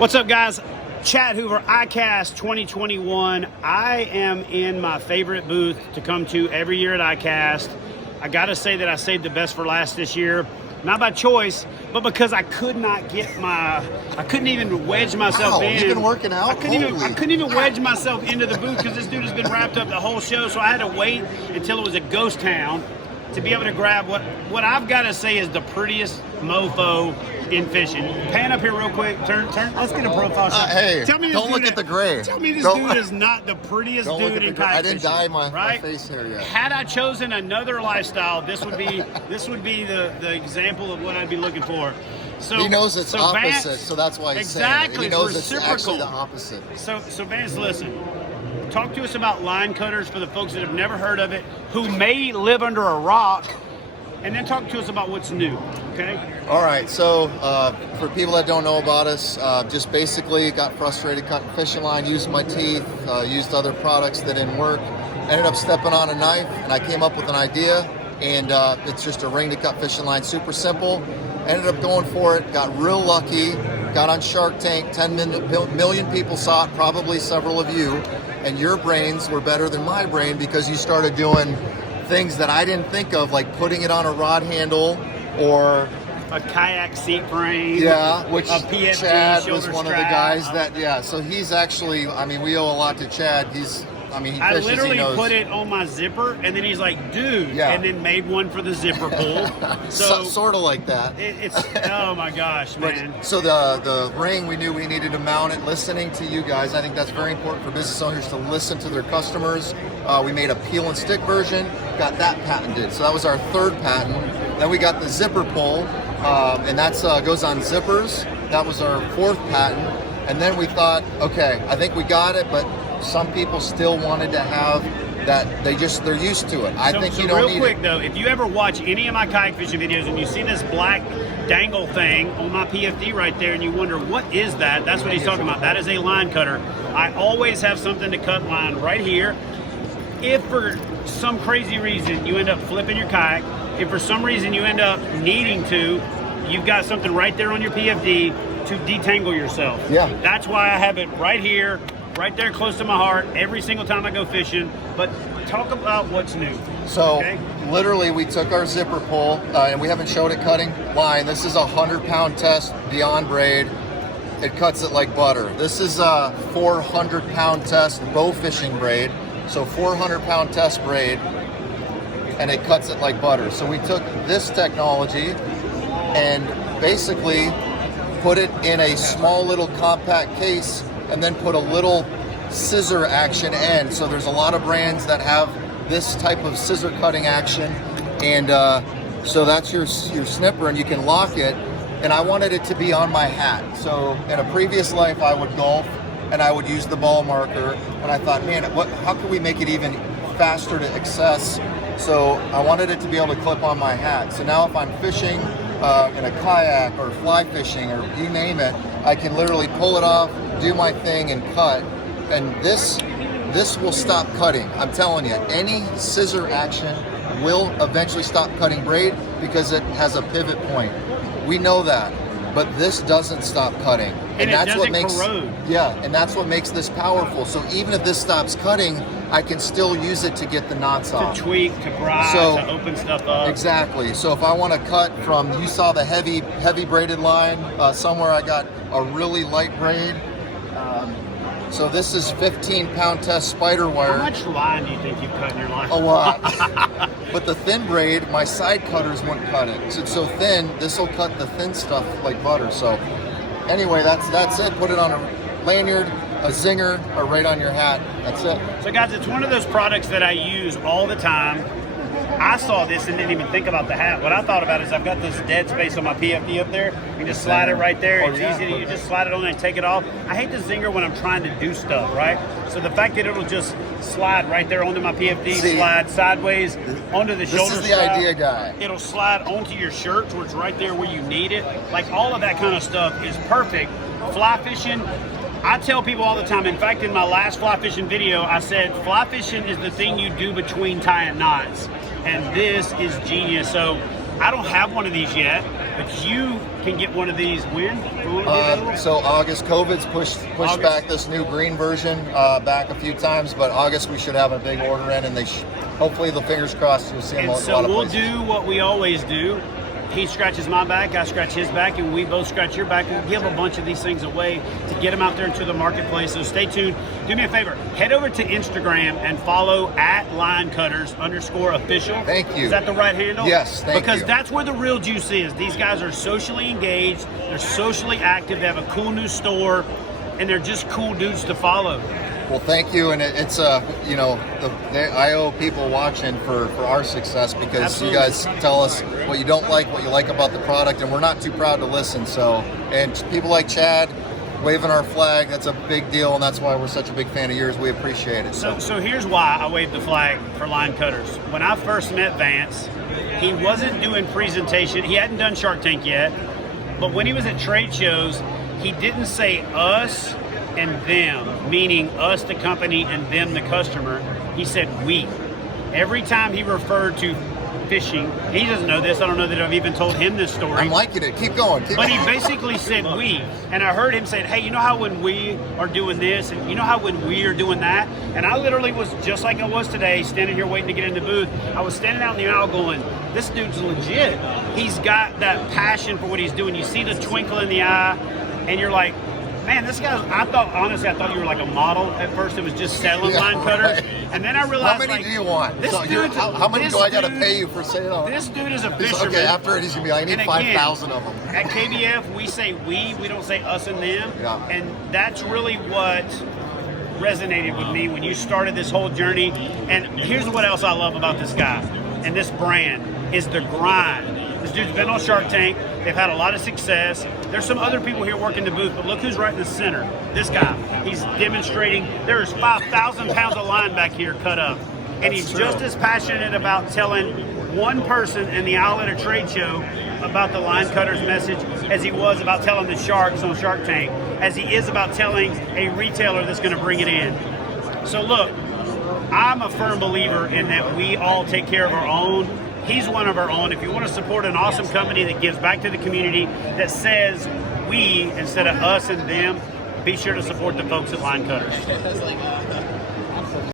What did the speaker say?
What's up, guys? Chad Hoover, ICAST 2021. I am in my favorite booth to come to every year at ICAST. I gotta say that I saved the best for last this year. Not by choice, but because I could not get I couldn't even wedge myself in. You've been working out? I couldn't even wedge myself into the booth because this dude has been wrapped up the whole show, so I had to wait until it was a ghost town to be able to grab what I've got to say is the prettiest mofo in fishing. Pan up here real quick. Turn. Let's get a profile shot. Hey, tell me don't look at the gray. Tell me this dude is not the prettiest dude in kayak I didn't fishing, dye my right? face hair yet. Had I chosen another lifestyle, this would be the example of what I'd be looking for. So he knows it's opposite, Vance, so that's why he's exactly, saying it. He knows it's it's actually the opposite. So Vance, listen. Talk to us about LineCutterz for the folks that have never heard of it, who may live under a rock, and then talk to us about what's new, okay? All right, so for people that don't know about us, just basically got frustrated cutting fishing line, used my teeth, used other products that didn't work, ended up stepping on a knife, and I came up with an idea, and it's just a ring to cut fishing line, super simple. Ended up going for it, got real lucky, got on Shark Tank, 10 million people saw it, probably several of you, and your brains were better than my brain because you started doing things that I didn't think of, like putting it on a rod handle or a kayak seat frame. Yeah, which a PFD Chad shoulder was one strap. of the guys that, yeah, so he's actually, I mean, we owe a lot to Chad. He fishes, I literally he knows. put it on my zipper, and then he's like, dude, Yeah. and then made one for the zipper pull. So sort of like that. it's, oh my gosh, man. So the ring, we knew we needed to mount it. Listening to you guys, I think that's very important for business owners to listen to their customers. We made a peel and stick version, got that patented. So that was our third patent. Then we got the zipper pull, and that goes on zippers. That was our fourth patent. And then we thought, okay, I think we got it, but some people still wanted to have that. They're used to it. I think you don't need it. Real quick though, if you ever watch any of my kayak fishing videos and you see this black dangle thing on my PFD right there and you wonder what is that, that's what he's talking about. That is a line cutter. I always have something to cut line right here. If for some crazy reason you end up flipping your kayak, if for some reason you end up needing to, you've got something right there on your PFD to detangle yourself. Yeah. That's why I have it right here, right there close to my heart every single time I go fishing. But talk about what's new. So literally we took our zipper pull, and we haven't showed it cutting line. This is a 100-pound test beyond braid. It cuts it like butter. This is a 400-pound test bow fishing braid. So 400-pound test braid, and it cuts it like butter. So we took this technology and basically put it in a small little compact case and then put a little scissor action end. So there's a lot of brands that have this type of scissor cutting action, and so that's your snipper, and you can lock it. And I wanted it to be on my hat. So in a previous life I would golf and I would use the ball marker, and I thought, man, how can we make it even faster to access? So I wanted it to be able to clip on my hat. So now if I'm fishing in a kayak or fly fishing or you name it, I can literally pull it off, do my thing, and cut. And this will stop cutting. I'm telling you, any scissor action will eventually stop cutting braid because it has a pivot point. We know that, but this doesn't stop cutting. And that's what makes corrode. Yeah, and that's what makes this powerful. So even if this stops cutting, I can still use it to get the knots off. To tweak, to pry, to open stuff up. Exactly. So if I want to cut from, you saw the heavy braided line, somewhere I got a really light braid. So this is 15-pound test spider wire. How much line do you think you've cut in your line? A lot. But the thin braid, my side cutters wouldn't cut it. It's so thin, this will cut the thin stuff like butter. So anyway, that's it. Put it on a lanyard, a zinger, or right on your hat. That's it. So guys, it's one of those products that I use all the time. I saw this and didn't even think about the hat. What I thought about is I've got this dead space on my PFD up there. You just slide it right there. It's easy to, you just slide it on there and take it off. I hate the zinger when I'm trying to do stuff, right? So the fact that it'll just slide right there onto my PFD, slide sideways onto the shoulder strap. This is the idea guy. It'll slide onto your shirt where it's right there where you need it. Like all of that kind of stuff is perfect. Fly fishing, I tell people all the time, in fact, in my last fly fishing video, I said fly fishing is the thing you do between tying knots. And this is genius. So I don't have one of these yet, but you can get one of these when? Will it be available? So August, COVID's pushed August. back this new green version back a few times, but August we should have a big order in, and hopefully the fingers crossed you'll see them And a so lot of we'll places. do what we always do. He scratches my back, I scratch his back, and we both scratch your back. We'll give a bunch of these things away to get them out there into the marketplace. So stay tuned. Do me a favor, head over to Instagram and follow at LineCutterz_official. Thank you. Is that the right handle? Yes, thank Because you. that's where the real juice is. These guys are socially engaged, they're socially active, they have a cool new store, and they're just cool dudes to follow. Well, thank you, and it's I owe people watching for our success, because Absolutely. you guys tell us what you don't like, what you like about the product, and we're not too proud to listen. So, and people like Chad waving our flag, that's a big deal, and that's why we're such a big fan of yours. We appreciate it. So here's why I waved the flag for LineCutterz. When I first met Vance, he wasn't doing presentation. He hadn't done Shark Tank yet, but when he was at trade shows, he didn't say us and them, meaning us, the company, and them, the customer. He said we. Every time he referred to fishing, he doesn't know this. I don't know that I've even told him this story. I'm liking it. Keep going. But he basically said we. And I heard him say, hey, you know how when we are doing this, and you know how when we are doing that? And I literally was just like I was today, standing here waiting to get in the booth. I was standing out in the aisle going, this dude's legit. He's got that passion for what he's doing. You see the twinkle in the eye, and you're like, man, this guy, honestly, I thought you were like a model at first. It was just selling LineCutterz. Right. And then I realized, How many like, do you want? This So dude, how many do I got to dude- pay you for sale? This dude is a fisherman. Okay, after it, he's going to be like, I need And again, 5,000 of them. At KBF, we say we don't say us and them. Yeah. And that's really what resonated with me when you started this whole journey. And here's what else I love about this guy and this brand is the grind. This dude's been on Shark Tank. They've had a lot of success. There's some other people here working the booth, but look who's right in the center. This guy. He's demonstrating. There's 5,000 pounds of line back here cut up. And he's just as passionate about telling one person in the aisle at a trade show about the LineCutterz message as he was about telling the sharks on Shark Tank, as he is about telling a retailer that's going to bring it in. So look, I'm a firm believer in that we all take care of our own. He's one of our own. If you want to support an awesome company that gives back to the community, that says we instead of us and them, be sure to support the folks at LineCutterz.